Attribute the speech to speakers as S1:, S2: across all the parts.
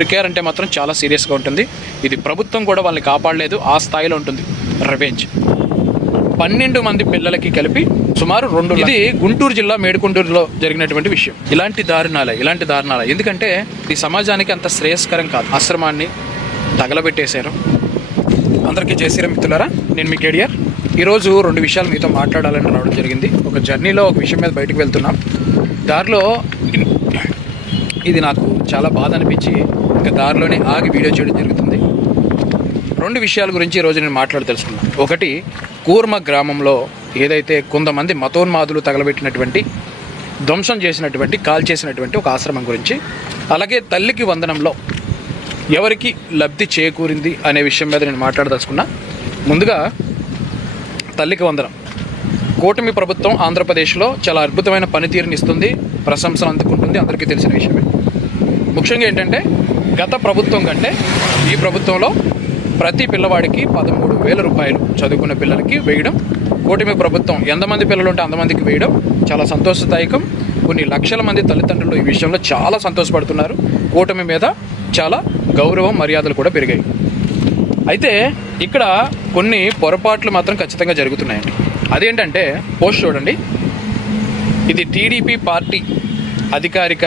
S1: దొరికారంటే మాత్రం చాలా సీరియస్గా ఉంటుంది. ఇది ప్రభుత్వం కూడా వాళ్ళని కాపాడలేదు. ఆ స్థాయిలో ఉంటుంది. రివెంజ్ పన్నెండు మంది పిల్లలకి కలిపి సుమారు రెండు ఇది గుంటూరు జిల్లా మేడుకుంటూరులో జరిగినటువంటి విషయం. ఇలాంటి దారుణాలే ఇలాంటి దారుణాలే. ఎందుకంటే ఈ సమాజానికి అంత శ్రేయస్కరం కాదు. ఆశ్రమాన్ని తగలబెట్టేశారు. అందరికీ జయశ్రీరామ్ మిత్రులారా నేను మీ కేడియర్ ఈరోజు రెండు విషయాలు మీతో మాట్లాడాలని రావడం జరిగింది. ఒక జర్నీలో ఒక విషయం మీద బయటకు వెళ్తున్నాం. దారిలో ఇది నాకు చాలా బాధ అనిపించి ఇంకా దారిలోనే ఆగి వీడియో చేయడం జరుగుతుంది. రెండు విషయాల గురించి ఈరోజు నేను మాట్లాడి తెలుసుకున్నాను ఒకటి కూర్మ గ్రామంలో ఏదైతే కొంతమంది మతోన్మాదులు తగలబెట్టినటువంటి ధ్వంసం చేసినటువంటి కాల్ చేసినటువంటి ఒక ఆశ్రమం గురించి అలాగే తల్లికి వందనంలో ఎవరికి లబ్ధి చేకూరింది అనే విషయం మీద నేను మాట్లాడదలుచుకున్నా. ముందుగా తల్లికి వందనం. కూటమి ప్రభుత్వం ఆంధ్రప్రదేశ్లో చాలా అద్భుతమైన పనితీరుని ఇస్తుంది ప్రశంసలు అందుకుంటుంది అందరికీ తెలిసిన విషయమే. ముఖ్యంగా ఏంటంటే గత ప్రభుత్వం కంటే ఈ ప్రభుత్వంలో ప్రతి పిల్లవాడికి పదమూడు వేల రూపాయలు చదువుకున్న పిల్లలకి వేయడం కూటమి ప్రభుత్వం ఎంతమంది పిల్లలు ఉంటే అంతమందికి వేయడం చాలా సంతోషదాయకం. కొన్ని లక్షల మంది తల్లిదండ్రులు ఈ విషయంలో చాలా సంతోషపడుతున్నారు. కూటమి మీద చాలా గౌరవం మర్యాదలు కూడా పెరిగాయి. అయితే ఇక్కడ కొన్ని పొరపాట్లు మాత్రం ఖచ్చితంగా జరుగుతున్నాయండి. అదేంటంటే పోస్ట్ చూడండి. ఇది టీడీపీ పార్టీ అధికారిక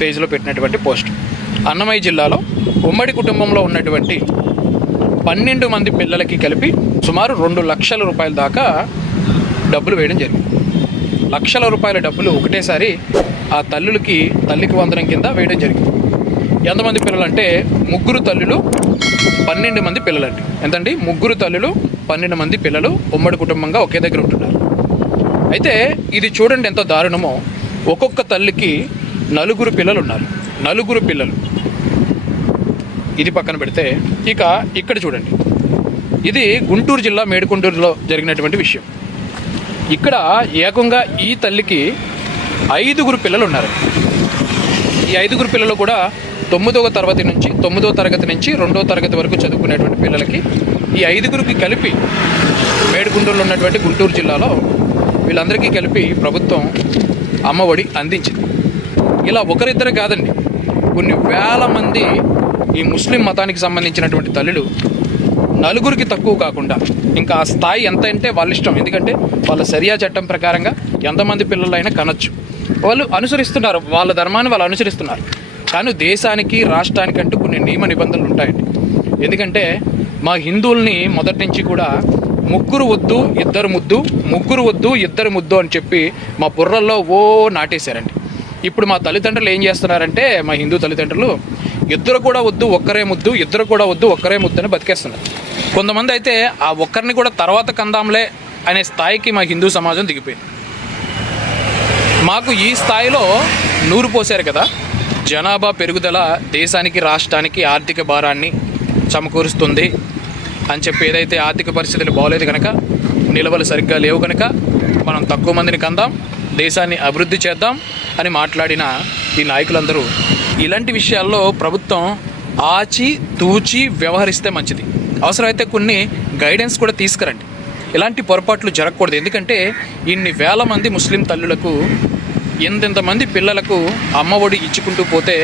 S1: పేజీలో పెట్టినటువంటి పోస్ట్. అన్నమయ్య జిల్లాలో ఉమ్మడి కుటుంబంలో ఉన్నటువంటి పన్నెండు మంది పిల్లలకి కలిపి సుమారు రెండు లక్షల రూపాయల దాకా డబ్బులు వేయడం జరిగింది. లక్షల రూపాయల డబ్బులు ఒకటేసారి ఆ తల్లులకి తల్లికి వందనం కింద వేయడం జరిగింది. ఎంతమంది పిల్లలు అంటే ముగ్గురు తల్లులు పన్నెండు మంది పిల్లలండి. ఎంతండి? ముగ్గురు తల్లులు పన్నెండు మంది పిల్లలు ఉమ్మడి కుటుంబంగా ఒకే దగ్గర ఉంటున్నారు. అయితే ఇది చూడండి ఎంత దారుణమో. ఒక్కొక్క తల్లికి నలుగురు పిల్లలు ఉన్నారు. నలుగురు పిల్లలు. ఇది పక్కన పెడితే ఇక ఇక్కడ చూడండి. ఇది గుంటూరు జిల్లా మేడుకుంటూరులో జరిగినటువంటి విషయం. ఇక్కడ ఏకంగా ఈ తల్లికి ఐదుగురు పిల్లలు ఉన్నారు. ఈ ఐదుగురు పిల్లలు కూడా తొమ్మిదవ తరగతి నుంచి తొమ్మిదవ తరగతి నుంచి రెండవ తరగతి వరకు చదువుకునేటువంటి పిల్లలకి ఈ ఐదుగురికి కలిపి మేడుగుంటూరులో ఉన్నటువంటి గుంటూరు జిల్లాలో వీళ్ళందరికీ కలిపి ప్రభుత్వం అమ్మఒడి అందించింది. ఇలా ఒకరిద్దరు కాదండి కొన్ని వేల మంది ఈ ముస్లిం మతానికి సంబంధించినటువంటి తల్లులు నలుగురికి తక్కువ కాకుండా ఇంకా ఆ స్థాయి ఎంత అంటే వాళ్ళ ఇష్టం. ఎందుకంటే వాళ్ళ సరియా చట్టం ప్రకారంగా ఎంతమంది పిల్లలైనా కనొచ్చు. వాళ్ళు అనుసరిస్తున్నారు. వాళ్ళ ధర్మాన్ని వాళ్ళు అనుసరిస్తున్నారు. కానీ దేశానికి రాష్ట్రానికి అంటూ కొన్ని నియమ నిబంధనలు ఉంటాయండి. ఎందుకంటే మా హిందువుల్ని మొదటి నుంచి కూడా ముగ్గురు వద్దు ఇద్దరు ముద్దు ముగ్గురు వద్దు ఇద్దరు ముద్దు అని చెప్పి మా బుర్రల్లో ఓ నాటేశారండి. ఇప్పుడు మా తల్లిదండ్రులు ఏం చేస్తున్నారంటే మా హిందూ తల్లిదండ్రులు ఇద్దరు కూడా వద్దు ఒక్కరే ముద్దు ఇద్దరు కూడా వద్దు ఒక్కరే ముద్దు అని బతికేస్తున్నారు. కొంతమంది అయితే ఆ ఒక్కరిని కూడా తర్వాత కందాంలే అనే స్థాయికి మా హిందూ సమాజం దిగిపోయింది. మాకు ఈ స్థాయిలో నూరు పోసారు కదా జనాభా పెరుగుదల దేశానికి రాష్ట్రానికి ఆర్థిక భారాన్ని సమకూరుస్తుంది అని చెప్పి ఏదైతే ఆర్థిక పరిస్థితులు బాగోలేదు కనుక నిల్వలు సరిగ్గా లేవు కనుక మనం తక్కువ మందిని కందాం దేశాన్ని అభివృద్ధి చేద్దాం అని మాట్లాడిన ఈ నాయకులందరూ ఇలాంటి విషయాల్లో ప్రభుత్వం ఆచి తూచి వ్యవహరిస్తే మంచిది. అవసరమైతే కొన్ని గైడెన్స్ కూడా తీసుకురండి. ఇలాంటి పొరపాట్లు జరగకూడదు. ఎందుకంటే ఇన్ని వేల మంది ముస్లిం తల్లులకు ఎంతెంతమంది పిల్లలకు అమ్మఒడి ఇచ్చుకుంటూ పోతే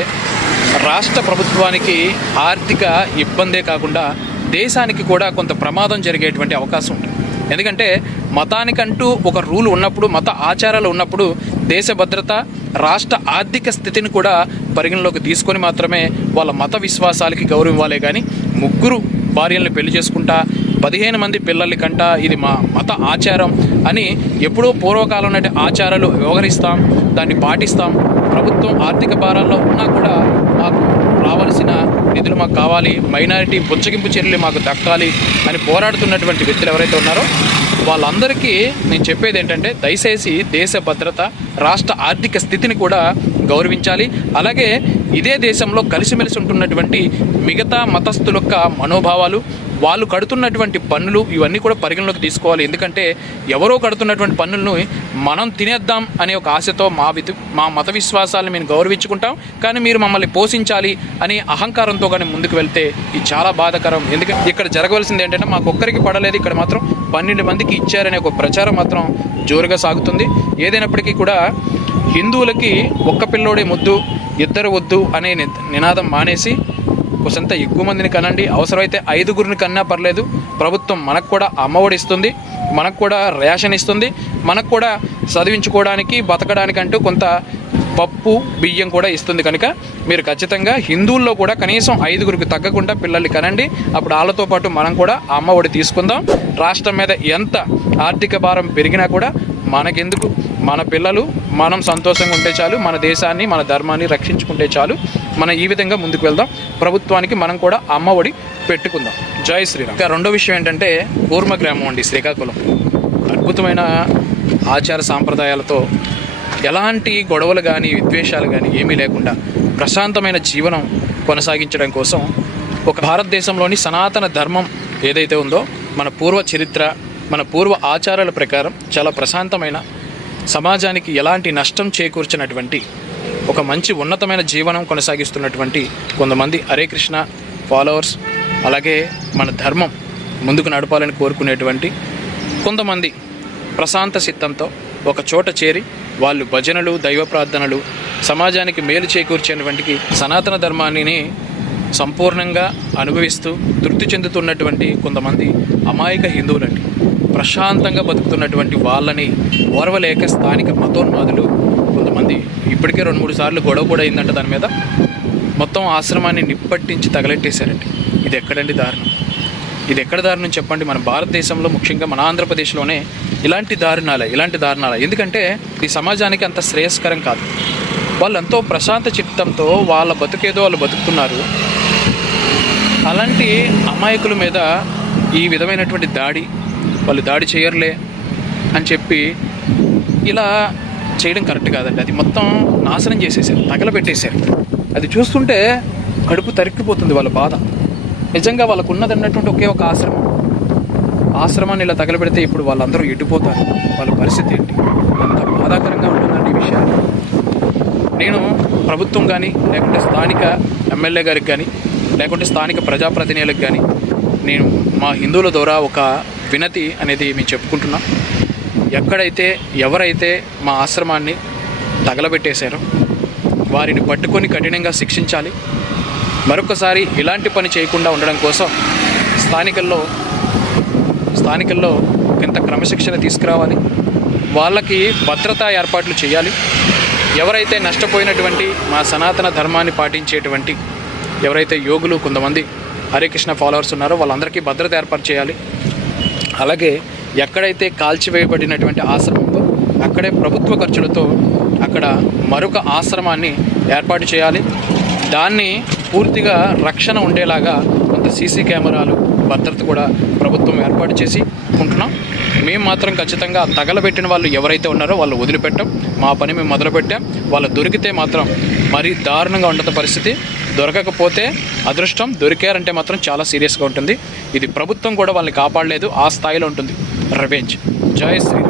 S1: రాష్ట్ర ప్రభుత్వానికి ఆర్థిక ఇబ్బందే కాకుండా దేశానికి కూడా కొంత ప్రమాదం జరిగేటువంటి అవకాశం ఉంటుంది. ఎందుకంటే మతానికంటూ ఒక రూల్ ఉన్నప్పుడు మత ఆచారాలు ఉన్నప్పుడు దేశ భద్రత రాష్ట్ర ఆర్థిక స్థితిని కూడా పరిగణలోకి తీసుకొని మాత్రమే వాళ్ళ మత విశ్వాసాలకి గౌరవం ఇవ్వాలే కానీ ముగ్గురు భార్యల్ని పెళ్ళి చేసుకుంటా పదిహేను మంది పిల్లల్ని కంట ఇది మా మత ఆచారం అని ఎప్పుడో పూర్వకాలం నాటి ఆచారాలు వ్యవహరిస్తాం దాన్ని పాటిస్తాం. ప్రభుత్వం ఆర్థిక భారాల్లో ఉన్నా కూడా మాకు రావాల్సిన నిధులు మాకు కావాలి మైనారిటీ బుచ్చగింపు చర్యలు మాకు దక్కాలి అని పోరాడుతున్నటువంటి వ్యక్తులు ఎవరైతే ఉన్నారో వాళ్ళందరికీ నేను చెప్పేది ఏంటంటే దయచేసి దేశ భద్రత రాష్ట్ర ఆర్థిక స్థితిని కూడా గౌరవించాలి. అలాగే ఇదే దేశంలో కలిసిమెలిసి ఉంటున్నటువంటి మిగతా మతస్థుల యొక్క మనోభావాలు వాళ్ళు కడుతున్నటువంటి పన్నులు ఇవన్నీ కూడా పరిగణలోకి తీసుకోవాలి. ఎందుకంటే ఎవరో కడుతున్నటువంటి పన్నులను మనం తినేద్దాం అనే ఒక ఆశతో మా విధి మా మత విశ్వాసాలను మేము గౌరవించుకుంటాం. కానీ మీరు మమ్మల్ని పోషించాలి అనే అహంకారంతో కానీ ముందుకు వెళ్తే ఇది చాలా బాధాకరం. ఎందుకంటే ఇక్కడ జరగవలసింది ఏంటంటే మాకు ఒక్కరికి పడలేదు. ఇక్కడ మాత్రం పన్నెండు మందికి ఇచ్చారనే ఒక ప్రచారం మాత్రం జోరుగా సాగుతుంది. ఏదైనప్పటికీ కూడా హిందువులకి ఒక్క పిల్లోడే ముద్దు ఇద్దరు వద్దు అనే నినాదం మానేసి కొంత ఎక్కువ మందిని కనండి. అవసరమైతే ఐదుగురిని కన్నా పర్లేదు. ప్రభుత్వం మనకు కూడా అమ్మఒడి ఇస్తుంది మనకు కూడా రేషన్ ఇస్తుంది. మనకు కూడా చదివించుకోవడానికి బతకడానికి అంటూ కొంత పప్పు బియ్యం కూడా ఇస్తుంది కనుక మీరు ఖచ్చితంగా హిందువుల్లో కూడా కనీసం ఐదుగురికి తగ్గకుండా పిల్లల్ని కనండి. అప్పుడు వాళ్ళతో పాటు మనం కూడా అమ్మ ఒడి తీసుకుందాం. రాష్ట్రం మీద ఎంత ఆర్థిక భారం పెరిగినా కూడా మనకెందుకు? మన పిల్లలు మనం సంతోషంగా ఉంటే చాలు మన దేశాన్ని మన ధర్మాన్ని రక్షించుకుంటే చాలు. మనం ఈ విధంగా ముందుకు వెళ్దాం. ప్రభుత్వానికి మనం కూడా అమ్మ ఒడి పెట్టుకుందాం. జై శ్రీరామ్. ఇంకా రెండో విషయం ఏంటంటే ఊర్మ గ్రామం అండి శ్రీకాకుళం. అద్భుతమైన ఆచార సాంప్రదాయాలతో ఎలాంటి గొడవలు కానీ విద్వేషాలు కానీ ఏమీ లేకుండా ప్రశాంతమైన జీవనం కొనసాగించడం కోసం ఒక భారతదేశంలోని సనాతన ధర్మం ఏదైతే ఉందో మన పూర్వ చరిత్ర మన పూర్వ ఆచారాల ప్రకారం చాలా ప్రశాంతమైన సమాజానికి ఎలాంటి నష్టం చేకూర్చినటువంటి ఒక మంచి ఉన్నతమైన జీవనం కొనసాగిస్తున్నటువంటి కొంతమంది హరే కృష్ణ ఫాలోవర్స్ అలాగే మన ధర్మం ముందుకు నడపాలని కోరుకునేటువంటి కొంతమంది ప్రశాంత చిత్తంతో ఒక చోట చేరి వాళ్ళు భజనలు దైవ ప్రార్థనలు సమాజానికి మేలు చేకూర్చేటువంటి సనాతన ధర్మాన్ని సంపూర్ణంగా అనుభవిస్తూ తృప్తి చెందుతున్నటువంటి కొంతమంది అమాయక హిందువులండి. ప్రశాంతంగా బతుకుతున్నటువంటి వాళ్ళని ఓర్వలేక స్థానిక మతోన్మాదులు కొంతమంది ఇప్పటికే రెండు మూడు సార్లు గొడవ కూడా అయిందంట దాని మీద. మొత్తం ఆశ్రమాన్ని నిప్పట్టించి తగలెట్టేశారండి. ఇది ఎక్కడండి దారుణం? ఇది ఎక్కడ దారుణం చెప్పండి? మన భారతదేశంలో ముఖ్యంగా మన ఆంధ్రప్రదేశ్లోనే ఇలాంటి దారుణాలే ఇలాంటి దారుణాలే. ఎందుకంటే ఈ సమాజానికి అంత శ్రేయస్కరం కాదు. వాళ్ళు ఎంతో ప్రశాంత చిత్తంతో వాళ్ళ బతుకేదో వాళ్ళు బతుకుతున్నారు. అలాంటి అమాయకుల మీద ఈ విధమైనటువంటి దాడి వాళ్ళు దాడి చేయర్లే అని చెప్పి ఇలా చేయడం కరెక్ట్ కాదండి. అది మొత్తం నాశనం చేసేసారు తగలబెట్టేశారు. అది చూస్తుంటే కడుపు తరిక్కిపోతుంది వాళ్ళ బాధ. నిజంగా వాళ్ళకు ఉన్నది అన్నటువంటి ఒకే ఒక ఆశ్రమం. ఆశ్రమాన్ని ఇలా తగలబెడితే ఇప్పుడు వాళ్ళందరూ ఎడిపోతారు వాళ్ళ పరిస్థితి ఏంటి? అంత బాధాకరంగా ఉంటుందండి ఈ విషయాన్ని నేను ప్రభుత్వం కానీ లేకుంటే స్థానిక ఎమ్మెల్యే గారికి కానీ లేకుంటే స్థానిక ప్రజాప్రతినిధులకు కానీ నేను మా హిందువుల ద్వారా ఒక వినతి అనేది మేము చెప్పుకుంటున్నాం. ఎక్కడైతే ఎవరైతే మా ఆశ్రమాన్ని తగలబెట్టేశారో వారిని పట్టుకొని కఠినంగా శిక్షించాలి. మరొకసారి ఇలాంటి పని చేయకుండా ఉండడం కోసం స్థానికల్లో స్థానికల్లో కొంత క్రమశిక్షణ తీసుకురావాలి. వాళ్ళకి భద్రతా ఏర్పాట్లు చేయాలి. ఎవరైతే నష్టపోయినటువంటి మా సనాతన ధర్మాన్ని పాటించేటువంటి ఎవరైతే యోగులు కొంతమంది హరే కృష్ణ ఫాలోవర్స్ ఉన్నారో వాళ్ళందరికీ భద్రత ఏర్పాటు చేయాలి. అలాగే ఎక్కడైతే కాల్చివేయబడినటువంటి ఆశ్రమంతో అక్కడే ప్రభుత్వ ఖర్చులతో అక్కడ మరొక ఆశ్రమాన్ని ఏర్పాటు చేయాలి. దాన్ని పూర్తిగా రక్షణ ఉండేలాగా కొంత సీసీ కెమెరాలు భద్రత కూడా ప్రభుత్వం ఏర్పాటు చేసి ఉంటున్నాం. మేము మాత్రం ఖచ్చితంగా తగలబెట్టిన వాళ్ళు ఎవరైతే ఉన్నారో వాళ్ళు వదిలిపెట్టాం. మా పని మేము మొదలుపెట్టాం. వాళ్ళు దొరికితే మాత్రం మరీ దారుణంగా ఉండదు పరిస్థితి. దొరకకపోతే అదృష్టం దొరికారంటే మాత్రం చాలా సీరియస్గా ఉంటుంది. ఇది ప్రభుత్వం కూడా వాళ్ళని కాపాడలేదు ఆ స్థాయిలో ఉంటుంది. రివెంజ్ జై శ్రీ